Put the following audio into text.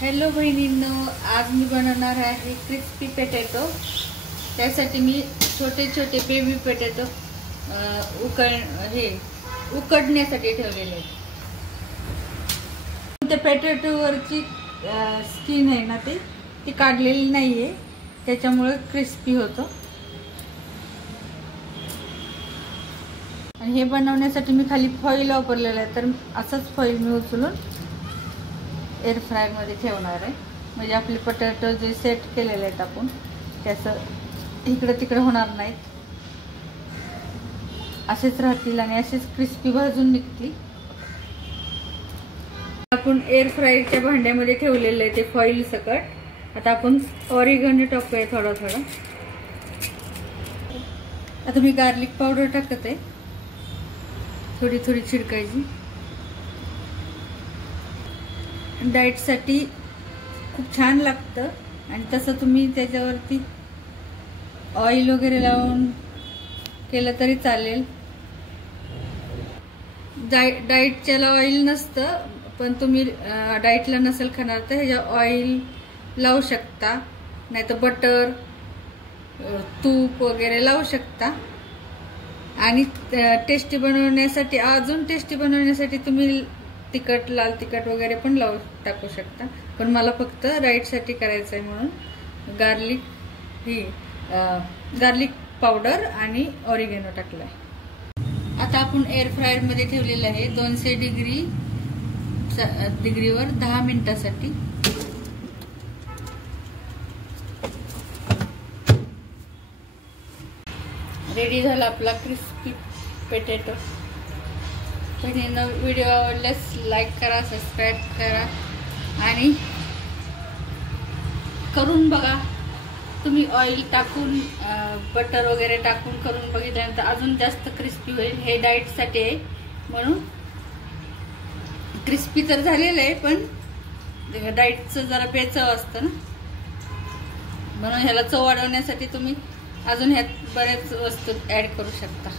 Hello बहिणींनो, आज मी बनवणार आहे क्रिस्पी पोटॅटो। त्यासाठी मी छोटे छोटे बेबी पोटॅटो उकडण्यासाठी ठेवलेले आहेत। त्या पोटॅटोवरची स्किन आहे ना ती काढलेली नाहीये, त्याच्यामुळे क्रिस्पी होतो। आणि हे बनवण्यासाठी मी खाली फॉईल वापरलेला आहे, तर असंच फॉईल मी उचलून एअर फ्रायर मध्ये ठेवणार आहे। म्हणजे आपले पोटॅटो जे सेट केलेले आहेत आपण त्याचं इकडे तिकडे होणार नाहीत, असेच राहतील आणि असेच क्रिस्पी भाजून निघतील। आपण एअर फ्रायरच्या भांड्यामध्ये ठेवलेलं आहे ते फॉईल सकट। आता आपण ऑरिगॅनो टाकूया थोडं थोडं। आता मी गार्लिक पावडर टाकत आहे, थोडी थोडी छिडकायची। डाएट साठी खूप छान लागतं आणि तसं तुम्ही त्याच्यावरती ऑइल वगैरे लावून केलं तरी चालेल। डाएटच्याला ऑइल नसतं, पण तुम्ही डाएटला नसेल खाणार तर ह्याच्या ऑइल लावू शकता, नाहीतर बटर तूप वगैरे लावू शकता। आणि टेस्टी बनवण्यासाठी, अजून टेस्टी बनवण्यासाठी तुम्ही तिखट, लाल तिखट वगैरे पण टाकू शकता। पण मला फक्त डाएटसाठी करायचं आहे म्हणून गार्लिक पावडर आणि ऑरिगॅनो टाकलाय। आता आपण एअर फ्रायर मध्ये ठेवलेलं आहे 200 डिग्रीवर 10 मिनिटासाठी। रेडी झाला आपला क्रिस्पी पोटॅटो। व्हिडिओ आवडल्यास लाईक करा, सबस्क्राईब करा आणि करून बघा। तुम्ही ऑइल टाकून बटर वगैरे टाकून करून बघितल्यानंतर अजून जास्त क्रिस्पी होईल। हे डाएट साठी आहे म्हणून क्रिस्पी तर झालेलं आहे, पण डाएटचं जरा बेचव असतं ना, म्हणून ह्याला चव वाढवण्यासाठी तुम्ही अजून ह्यात बरेच वस्तू ऍड करू शकता।